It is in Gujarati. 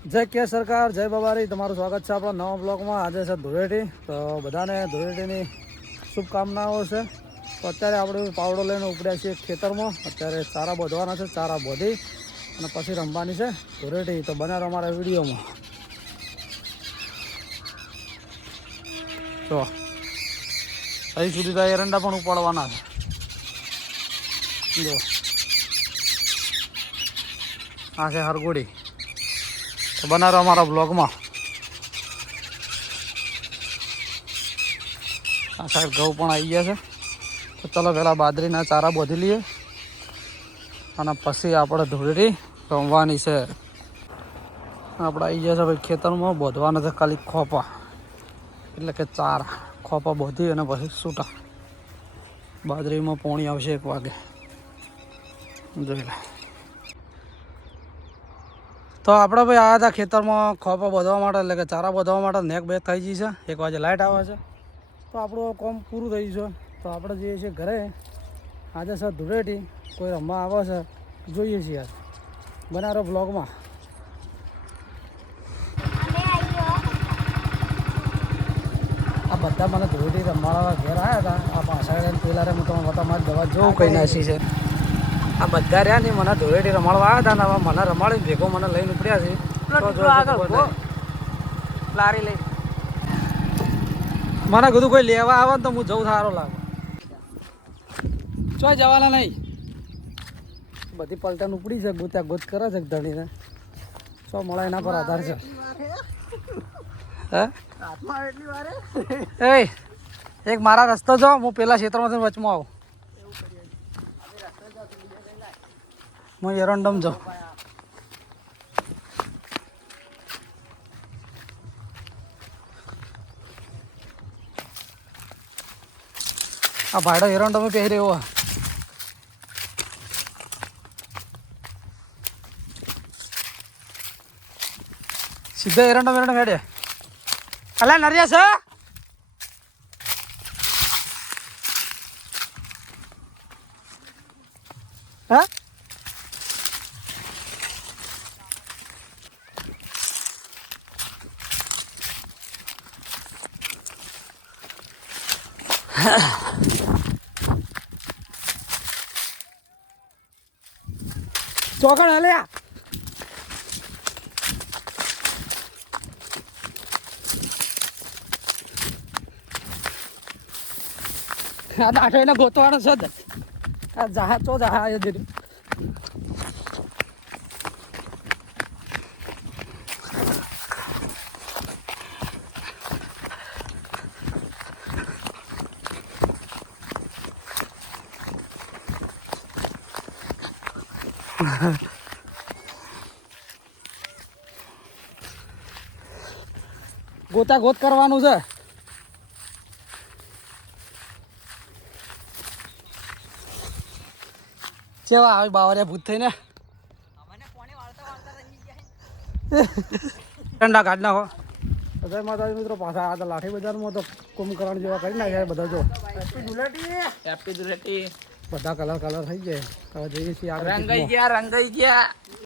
જય કે સરકાર, જય બાબારી. તમારું સ્વાગત છે આપણા નવા બ્લોગમાં. આજે છે ધૂળેટી, તો બધાને ધૂળેટીની શુભકામનાઓ છે. તો અત્યારે આપણે પાવડો લઈને ઉપડ્યા છીએ ખેતરમાં. અત્યારે ચારા બોધવાના છે, ચારા બોધી અને પછી રમવાની છે ધૂળેટી. તો બનાવો અમારા વિડીયોમાં. તો અહીં સુધી તો એરંડા પણ ઉપાડવાના છે. જો આ છે હરગોડી. તો બનાવો અમારા બ્લોગમાં. આ સાઈડ ઘઉં પણ આવી ગયા છે. તો ચલો પહેલાં બાજરીના ચારા બોધી લઈએ અને પછી આપણે ધૂળેટી રમવાની છે. આપણે આવી ગયા છે ભાઈ ખેતરમાં. બોધવાના છે ખાલી ખોપા, એટલે કે ચારા ખોપા બોધી અને પછી છૂટા. બાજરીમાં પોણી આવશે 1 વાગે, જોઈ લે. તો આપણે ભાઈ આવ્યા હતા ખેતરમાં ખોપા બોધવા માટે, એટલે કે ચારા બોધવા માટે. નેક બે થઈ ગઈ છે, 1 વાગે લાઇટ આવે છે. તો આપણું કામ પૂરું થઈ ગયું છે. તો આપણે જઈએ છીએ ઘરે. આજે સર ધૂળેટી, કોઈ રમવા આવે છે, જોઈએ છીએ યાર. બનારો બ્લોગમાં. આ બધા મને ધૂળેટી રમવાના ઘેર આવ્યા હતા. આ પાછળ પેલા રે હું તમને બતાવવા દવા જોઉં કઈ નાસી છે. આ બધા રહ્યા ને મને ધૂળેટી રમાડવા આવ્યા હતા ને હવે મને રમાડીને ભેગો મને લઈને ઉપડ્યા છે. લારી લઈ મને કીધું કોઈ લેવા આવે ને તો હું જઉં, સારો લાગે. ચોય જવાના નહીં. બધી પલટન ઉપડી છે, ગોત્યા ગોત કરે છે ધણીને. સો મળે એના પર આધાર છે. હે એક મારા રસ્તો જો, હું પેલા ક્ષેત્રમાંથી વચમાં આવું. હું એરંડમ જાઉં. આ ભાઈડો એરંડમ પહેરી એવો સીધો એરંડમ હેડે. અલા નરિયા છે. હા ચોકડ હલ્યા. આ દાઠો એને ગોતવાનો છે જ. આ જહા ચો જહા એ દીધું. ગોતા ગોત કરવાનું છે. કેવા આવી બાવરિયા ભૂત થઈને ઠંડા કાઢ નાખો. જય માતાજી મિત્રો, પાછા આ લાઠી બજારમાં તો કુંભકરણ જેવા કરી નાખ્યા બધા. જો હેપી ધૂળેટી. બધા કલર થઈ જાય. હવે જઈએ છીએ રંગાઈ ગયા.